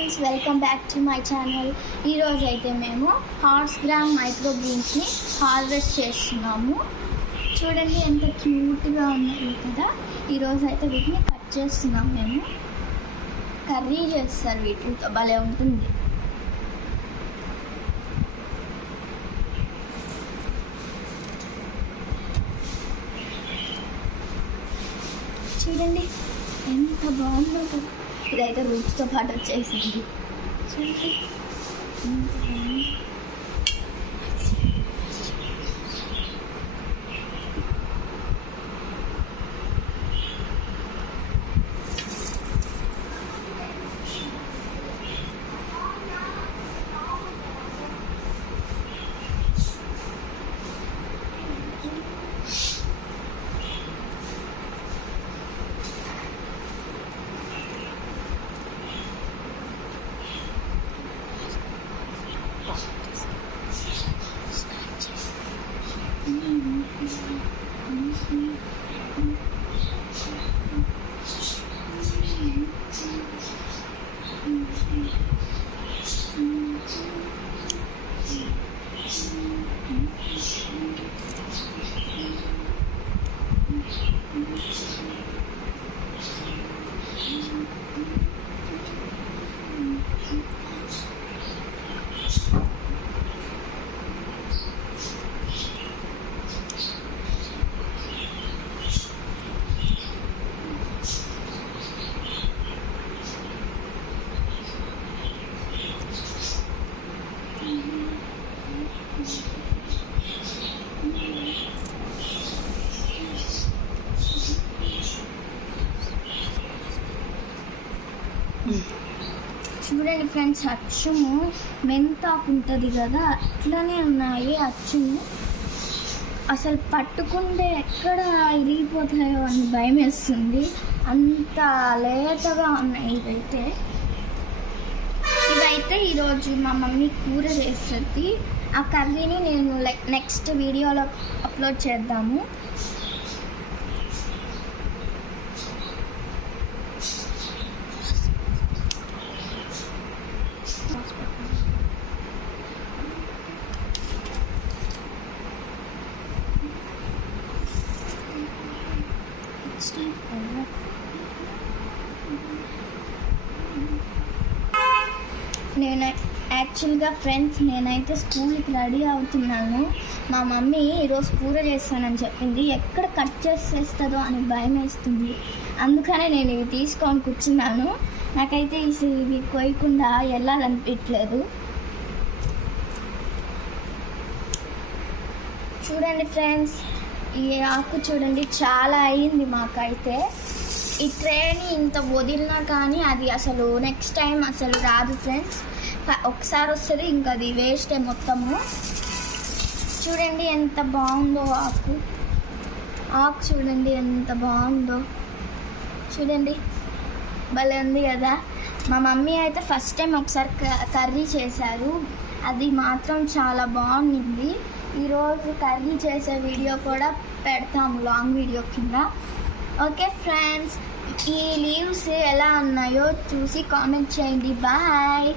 Friends, welcome back to my channel. ఈరోజు అయితే మేము హార్స్ గ్రామ్ మైక్రో బీన్స్ని హార్వెస్ట్ చేస్తున్నాము. చూడండి ఎంత క్యూట్గా ఉన్నాయి కదా. ఈరోజు అయితే వీటిని కట్ చేస్తున్నాం. మేము కర్రీ చేస్తారు వీటితో, భలే ఉంటుంది. చూడండి ఎంత బాగుందో కదా. ఇదైతే రూట్స్తో పాటు వచ్చేసింది. చూడండి చూడండి ఫ్రెండ్స్, అచ్చుము మెంతాకు ఉంటుంది కదా, అట్లనే ఉన్నాయి అచ్చుము. అసలు పట్టుకుంటే ఎక్కడ ఇరిగిపోతాయో అని భయం వేస్తుంది, అంత లేతగా ఉన్నాయి. ఇవైతే ఈరోజు మా మమ్మీ కూర చేస్తుంది. ఆ కర్రీని నేను నెక్స్ట్ వీడియోలో అప్లోడ్ చేద్దాము. నేను యాక్చువల్గా ఫ్రెండ్స్, నేనైతే స్కూల్కి రెడీ అవుతున్నాను. మా మమ్మీ ఈరోజు కూర చేస్తానని చెప్పింది. ఎక్కడ కట్ చేసేస్తుందో అని భయం వేస్తుంది, అందుకనే నేను ఇవి తీసుకొని కూర్చున్నాను. నాకైతే ఇవి కొయ్యకుండా వెళ్ళాలనిపించలేదు. చూడండి ఫ్రెండ్స్, ఈ ఆకు చూడండి చాలా అయ్యింది మాకైతే. ఈ ట్రేని ఇంత వదిలినా కానీ అది అసలు నెక్స్ట్ టైం అసలు రాదు ఫ్రెండ్స్. ఒకసారి వస్తుంది, ఇంకా అది వేస్టే మొత్తము. చూడండి ఎంత బాగుందో ఆకు చూడండి ఎంత బాగుందో. చూడంండి భలే ఉంది కదా. మా మమ్మీ అయితే ఫస్ట్ టైం ఒకసారి కర్రీ చేశారు, అది మాత్రం చాలా బాగుంది. ఈరోజు కర్రీ చేసే వీడియో కూడా పెడతాము లాంగ్ వీడియో కింద. ఓకే ఫ్రెండ్స్, ఈ లీవ్స్ ఎలా ఉన్నాయో చూసి కామెంట్ చేయండి. బాయ్.